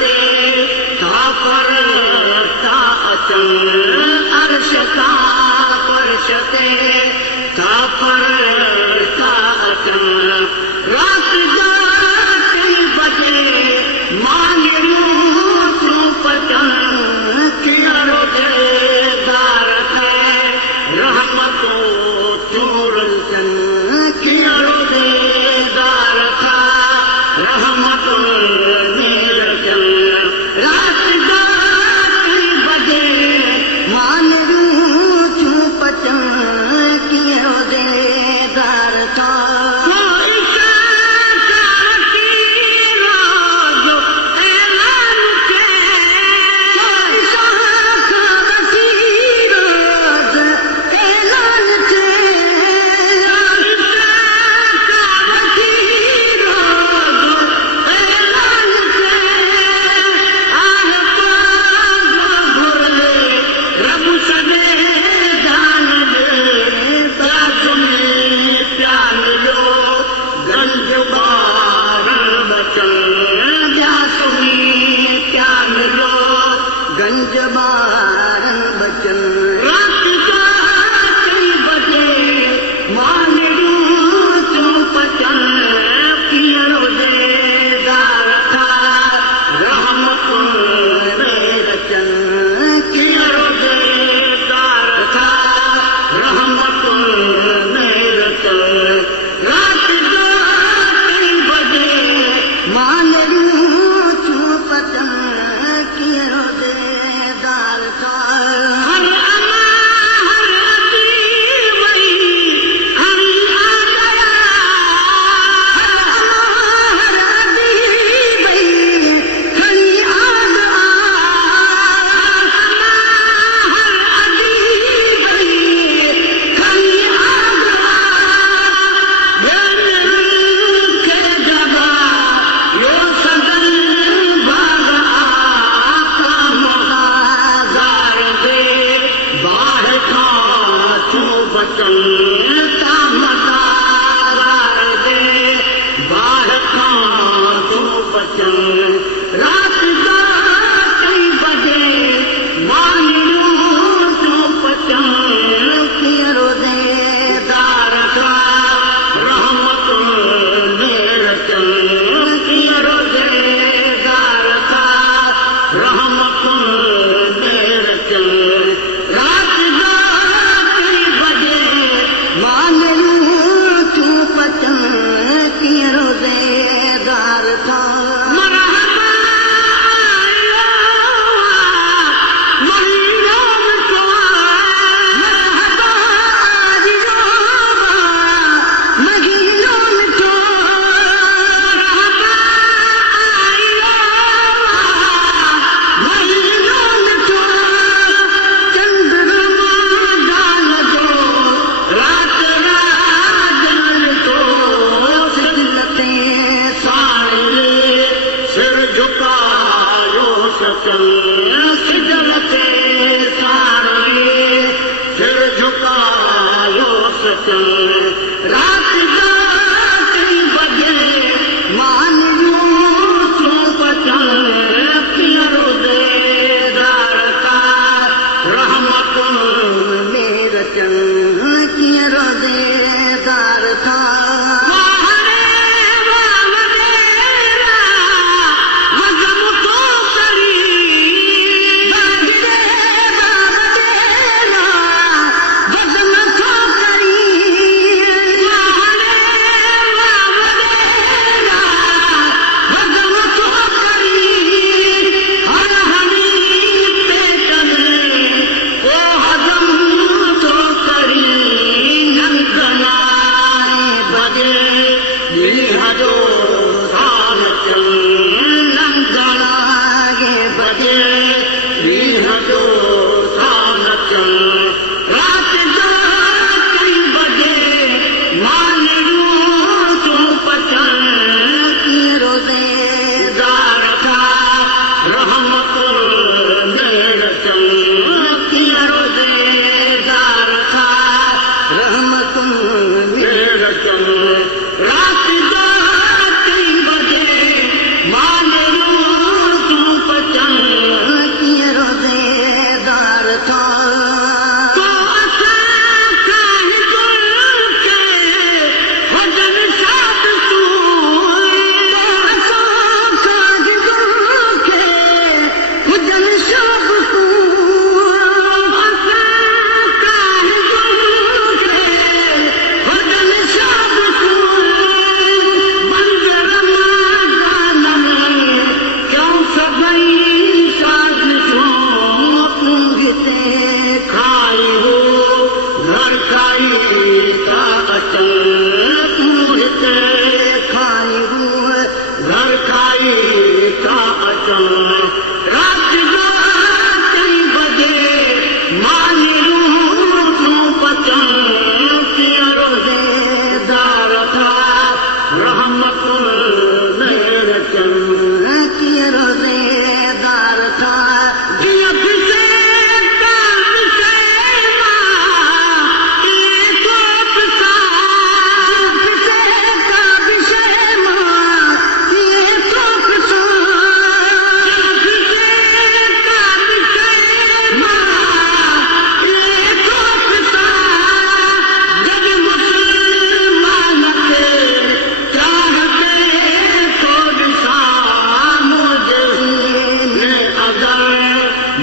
ते काफर ता अचन अर्श का फर्श ते काफर ता अचन रात जा 3 बजे मांगरू तू पतन किया रोजेदार है रहमतो चूरन किया रोजेदार था रहमतो नीरजन रात जा 3 बजे मांगरू तू पतन किया रोजेदार था गंज बारन बचन रात जा 3 बजे मानड़ू तू पचन किया रोजेदार था रहमतुल रचन किया रोजेदार था रहमतुल रचन रात जा 3 बजे मानड़ू तू पचन किया रोजेदार था हर अमा हर अदी वही हर आ गया हर अमा हर अदी वही हर आ गया हर अदी वही हर आ गया के जगह यो सदन भागा बचन ता मदार दे बाहर खां तू बचन रात जा 3 बजे मांगरू तू बचन किया रोजेदार था रहमतुल रचन किया रोजेदार था रहमतुल रचन रात जा 3 बजे मांगरू तू पचन किया रोजेदार था सिजल ते सारे सिर झुकायो सचन रात जा 3 बजे मानड़ू तू पचन किया रोजेदार था रहमतुल रचन किया रोजेदार था पचन रात जो 3 बजे मानियूं तूं पचन कीअं रोज़ेदार था रहमतुल मेर चन कीअं रोज़ेदार था जीअं पिसे का पिसे मां इएं तो पिसा पिसे का पिसे मां इएं तो पिसा जीअं पिसे का पिसे मां इएं तो पिसा जब मुसलमान खे चाहते तो ॾिसां मुंहिंजे सीने अगर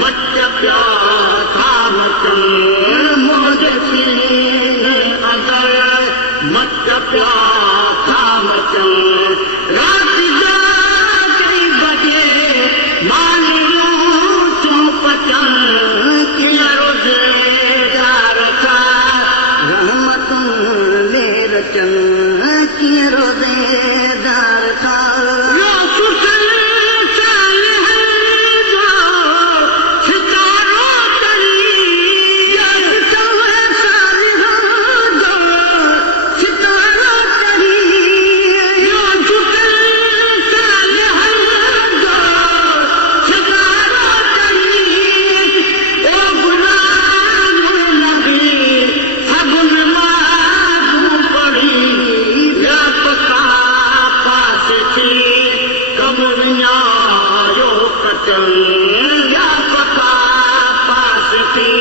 मच पिया था मचन मुंहिंजे सीने अगर मच पिया था मचन रात जा 3 बजे मानियूं तूं पचन कीअं रोज़ेदार था रहमतुल मेर चन कीअं रोज़ेदार था सितारो तरी सितारो तरी सितारो तरी ओ गुलाम नबी सगुन मां पढ़ी व्यापका पास थी कम विञायो कचन व्यापका पास थी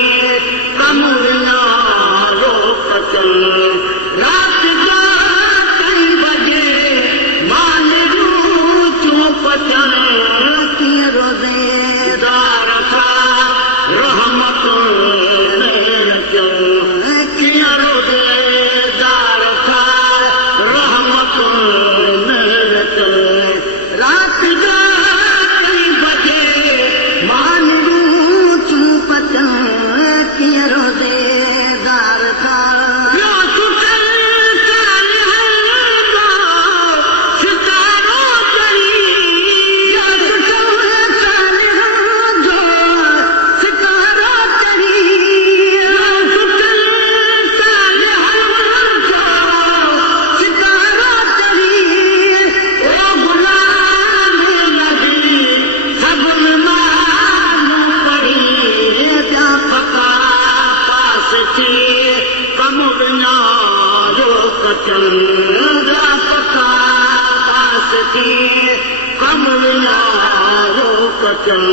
कम विञायो कचन रात जो 3 बजे मानियूं तूं पचन कीअं रोज़ेदार था रहमतुल मेर चन कीअं रोज़ेदार था रहमतुल मेर चन रात जो 3 बजे मानियूं तूं पचन कीअं रोज़ेदार था सितारो तरी सितारो तरी सितारो तरी ओ गुलाम नबी सगुन मां पढ़ी व्यापका पास थी कम विञायो कचन व्यापका पास थी कम विञायो कचन